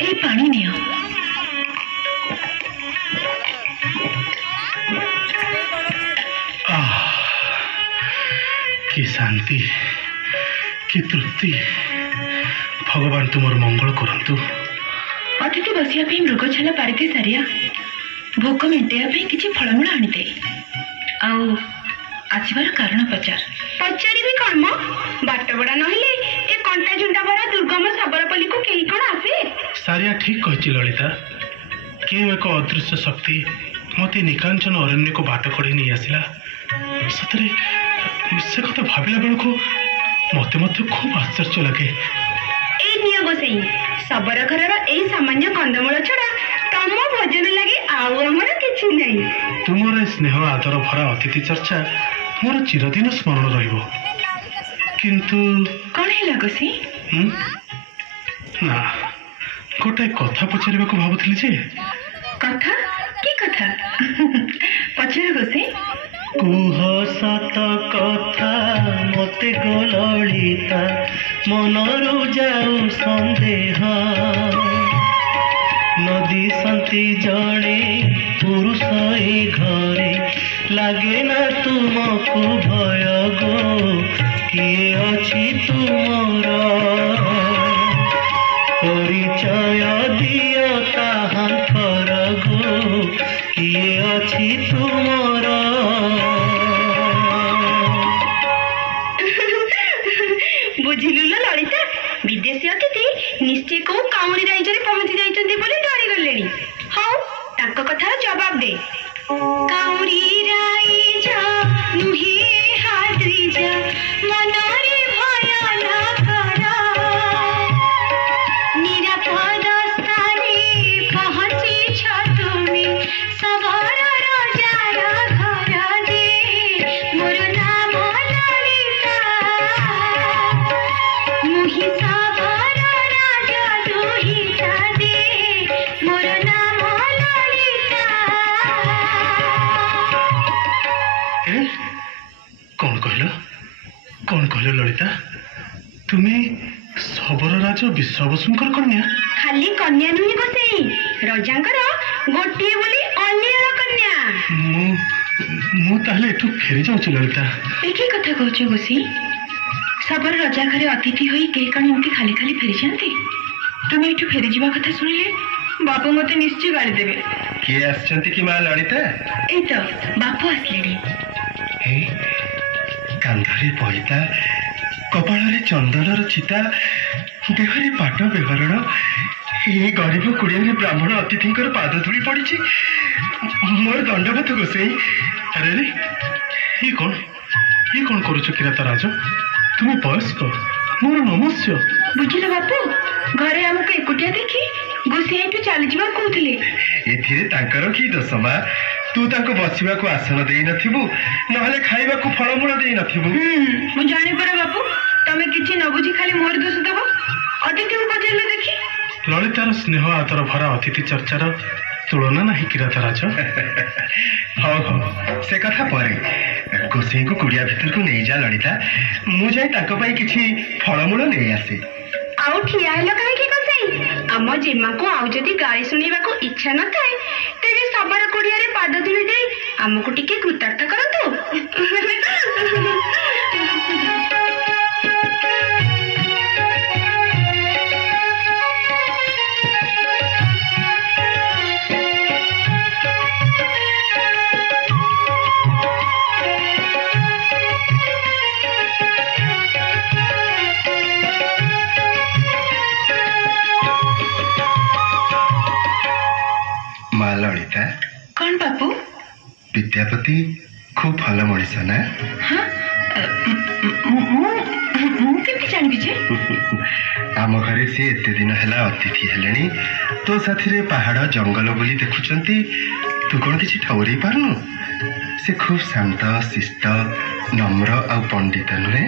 ए पानी नियो। कि शांति कि तृप्ति। भगवान तुमर मंगल करंतु। अतिथि बसिया पे मृगछाला पारिते सारिया भोक मेंटेया पे किछि फलमूल आनिते आउ आसीबार कारण पचारी भी कर्म बाट बड़ा नहिले ए कंटा झुंटा भरा दुर्गम साबरपल्ली को केही कोन आसे। सारिया ठीक कहिछि ललिता। केउ एक अदृश्य शक्ति मते निकांचन अरण्य को बाट कड़ी नहीं आसिला। सतरे से कथा भाविला बेलको मते मते खूब आश्चर्य लगे। ए निया गोसेई सबर घरर ए सामान्य कंदमूल छड़ा तम भोजन लगे आउ हमर किछि नै। तुमर स्नेह आदर भरा अतिथि चर्चा मोर चिरदिन स्मरण रहिबो। किंतु कोन हेला गोसी? ना गोटे कथा पचारिबाको भाबुथिली जे। कथा की कथा? पचार गोसी। कुह सत कथा मते गललिता मनरु जाऊ संदेह। नदी संति जड़े पुरुष ए घरे लागे ना तुमको भय गो किए अछि तुमर परिचय दियो ताहांकर गो किए अछि तुमर। बुझिलु ललिता विदेशी अतिथि निश्चय को काउरी राइजरे पहुंची जाइछन्ती बोली डरी गलेनी। हाउ ताको कथा जवाब दे। काउरी राइजा नुहे हाद्रिजा मनरे भय लागरा निरापद स्थाने पहुंची छ तुमी सवार राजा घर दे मोर नाम ललिता मुहि सवार राजा दुहिता दे मोर नाम ललिता। कौन कहल ललिता? तुम्हें सबर राज विश्ववसुंकर कन्या? खाली कन्या नुहे गोसेई रजांकर गोटिए बोली अन्यर कन्या। मु ताहले एठु फेरी जाउछि ललिता। एकी कथा कहछ गोसी सबर रजा घरे अतिथि होई के कण एमती खाली खाली फेरी जानती। तुम एठु फेरी जीवा कथा सुनिले बापू मते निश्चय गाली देबे। किए आछंती कि मा ललिता? एई तो बापू आसलेनी। हे कांधरे पइता कपाଳରେ ଚନ୍ଦନର ଚିତା ଦେହରେ ପାଟ ବ୍ୟବରଣ ଏ ଗରିବ କୁଡ଼ିଆରେ ବ୍ରାହ୍ମଣ ଅତିଥିଙ୍କର ପାଦ ଧୂଳି ପଡ଼ିଛି। ମୋର ଦଣ୍ଡବତ ଗୋସେଇ। अरे रे ये कौन करुछ किरात राज? तुम्हें बयस्क मोर नमस्य। बुझिले बापू घरे हमको एकुटिया देखी गोसी एठु चली जीवा कहउथिले। एथिरे तांकर की दोष मा? तू ताको बसिबाको आसन देई नथिबु नहले खाइबाको फळमूल देई नथिबु। मु जानि परे बापू तमे किछि न बुझी खाली मोर दोष दबो। अतिथि को पचारले देखी। ललितार स्नेह आदर भरा अतिथि चर्चार तुलना नहीं किरात राज। हाँ से कथा परे गोसाई को कुड़िया भीतर को नहीं जा ललिता। मु जाई ताको पई किछि फळमूल नहीं आसे। आउ ठिया हेलो काहे की गोसाई? आम जेमा को आउ जदी गाली सुनिबा को इच्छा न थाए तेरे सबर कुड़िया रे पाद धुली देई हमको टिके कृतार्थ करतु। मा ललिता कौन बापू? विद्यापति खूब भल मनीष ना? हाँ केमती जानबी जे? आम घरे से एते दिन हैला अतिथि हेलेनी तो साथी पहाड़ जंगल बोली देखुचंती। तू कौन किसी ठौरी पारनु? से खूब शांत शिष्ट नम्र आ पंडित नुहे।